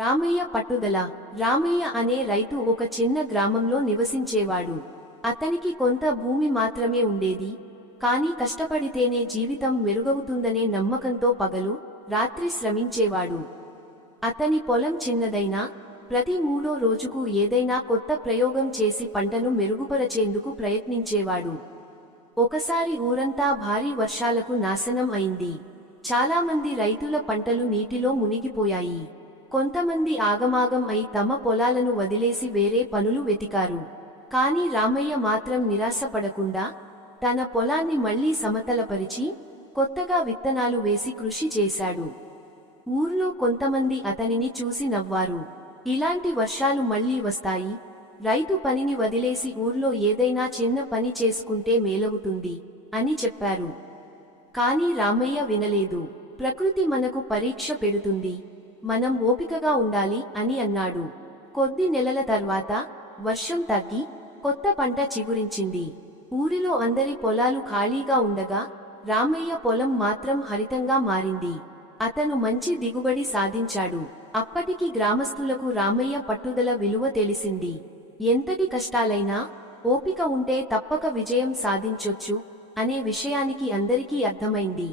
రామయ్య పట్టుదల. రామయ్య అనే రైతు ఒక చిన్న గ్రామంలో నివసించేవాడు. అతనికి కొంత భూమి మాత్రమే ఉండేది. కానీ కష్టపడితేనే జీవితం మెరుగవుతుందనే నమ్మకంతో పగలు రాత్రి శ్రమించేవాడు. అతని పొలం చిన్నదైనా ప్రతి మూడో రోజుకు ఏదైనా కొత్త ప్రయోగం చేసి పంటను మెరుగుపరచేందుకు ప్రయత్నించేవాడు. ఒకసారి ఊరంతా భారీ వర్షాలకు నాశనం అయింది. చాలామంది రైతుల పంటలు నీటిలో మునిగిపోయాయి. కొంతమంది ఆగమాగం అయి తమ పొలాలను వదిలేసి వేరే పనులు వెతికారు. కాని రామయ్య మాత్రం నిరాశపడకుండా తన పొలాన్ని మళ్లీ సమతలపరిచి కొత్తగా విత్తనాలు వేసి కృషి చేశాడు. ఊర్లో కొంతమంది అతనిని చూసి నవ్వారు. ఇలాంటి వర్షాలు మళ్లీ వస్తాయి, రైతు పనిని వదిలేసి ఊర్లో ఏదైనా చిన్న పని చేసుకుంటే మేలవుతుంది అని చెప్పారు. కాని రామయ్య వినలేదు. ప్రకృతి మనకు పరీక్ష పెడుతుంది, మనం ఓపికగా ఉండాలి అని అన్నాడు. కొద్ది నెలల తర్వాత వర్షం తగ్గి కొత్త పంట చిగురించింది. ఊరిలో అందరి పొలాలు ఖాళీగా ఉండగా రామయ్య పొలం మాత్రం హరితంగా మారింది. అతను మంచి దిగుబడి సాధించాడు. అప్పటికి గ్రామస్తులకు రామయ్య పట్టుదల విలువ తెలిసింది. ఎంతటి కష్టాలైనా ఓపిక ఉంటే తప్పక విజయం సాధించొచ్చు అనే విషయానికి అందరికీ అర్థమైంది.